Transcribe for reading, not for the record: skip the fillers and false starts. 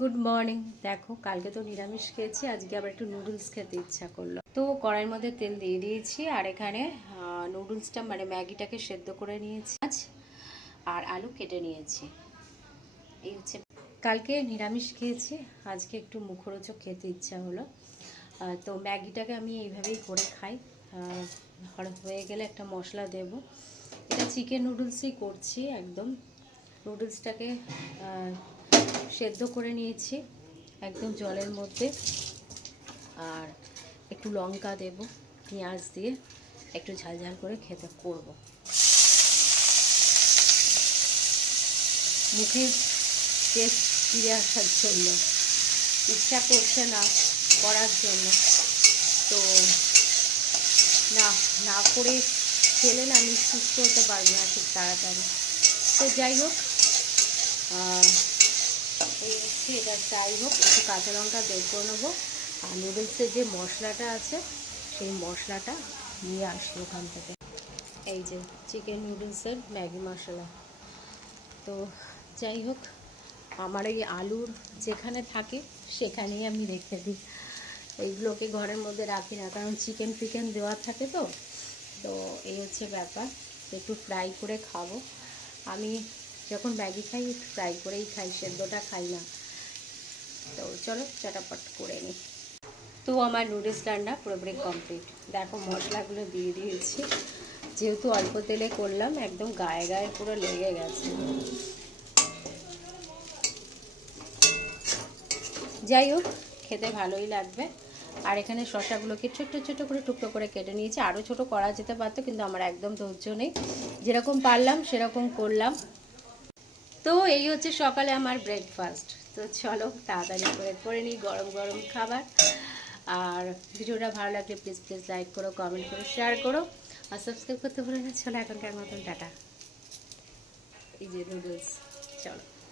Good morning. দেখো, কালকে তো নিরামিষ খেয়েছি, আজকে আবার একটু নুডলস খেতে ইচ্ছা করলো, তো কড়াইয়ের মধ্যে তেল দিয়ে দিয়েছি। আর এখানে নুডলসটা মানে ম্যাগিটাকে সেদ্ধ করে নিয়েছি আর আলু কেটে নিয়েছি। এই হচ্ছে, কালকে নিরামিষ খেয়েছি, আজকে একটু মুখরোচক খেতে ইচ্ছা হলো। তো ম্যাগিটাকে আমি এইভাবেই করে খাই। হয়ে গেলে একটা মশলা দেব। এটা চিকেন নুডলসই করছি। একদম নুডলসটাকে সেদ্ধ করে নিয়েছি একদম জলের মধ্যে। আর একটু লঙ্কা দেব, পেঁয়াজ দিয়ে একটু ঝাল ঝাল করে খেতে করব। মুখে টেস্ট ফিরে আসার জন্য, ইচ্ছা করছে না করার জন্য, তো না না করে খেলে না আমি সুস্থ হতে পারবো না খুব তাড়াতাড়ি। তো যাই হোক, এই হচ্ছে, এটা যাই হোক, একটু কাঁচা লঙ্কা বের করে নেবো। আর নুডলসের যে মশলাটা আছে সেই মশলাটা নিয়ে আসি ওখান থেকে। এই যে চিকেন নুডলসের ম্যাগি মশলা। তো যাই হোক, আমার এই আলুর যেখানে থাকে সেখানেই আমি রেখে দিই। এইগুলোকে ঘরের মধ্যে রাখি না, কারণ চিকেন ফিকেন দেওয়া থাকে। তো তো এই হচ্ছে ব্যাপার। একটু ফ্রাই করে খাবো। আমি যখন ম্যাগি খাই একটু ফ্রাই করেই খাই, সেদ্ধটা খাই না। তো চলো চটাপট করে নিই। তো আমার নুডলস রান্না পুরোপুরি কমপ্লিট। দেখো, মশলাগুলো দিয়ে দিয়েছি, যেহেতু অল্প তেলে করলাম, একদম গায়ে গায়ে পুরো লেগে গেছে। যাই হোক, খেতে ভালোই লাগবে। আর এখানে শসাগুলোকে ছোট্ট ছোট্ট করে টুকরো করে কেটে নিয়েছি। আরও ছোটো করা যেতে পারতো, কিন্তু আমার একদম ধৈর্য নেই, যেরকম পারলাম সেরকম করলাম। তো এই হচ্ছে সকালে আমার ব্রেকফাস্ট। তো চলো তাড়াতাড়ি করে নিই গরম গরম খাবার। আর ভিডিওটা ভালো লাগলে প্লিজ প্লিজ লাইক করো, কমেন্ট করো, শেয়ার করো, আর সাবস্ক্রাইব করতে ভুলো না। চলো এখনকার মতন টাটা। এই যে নুডলস, চলো।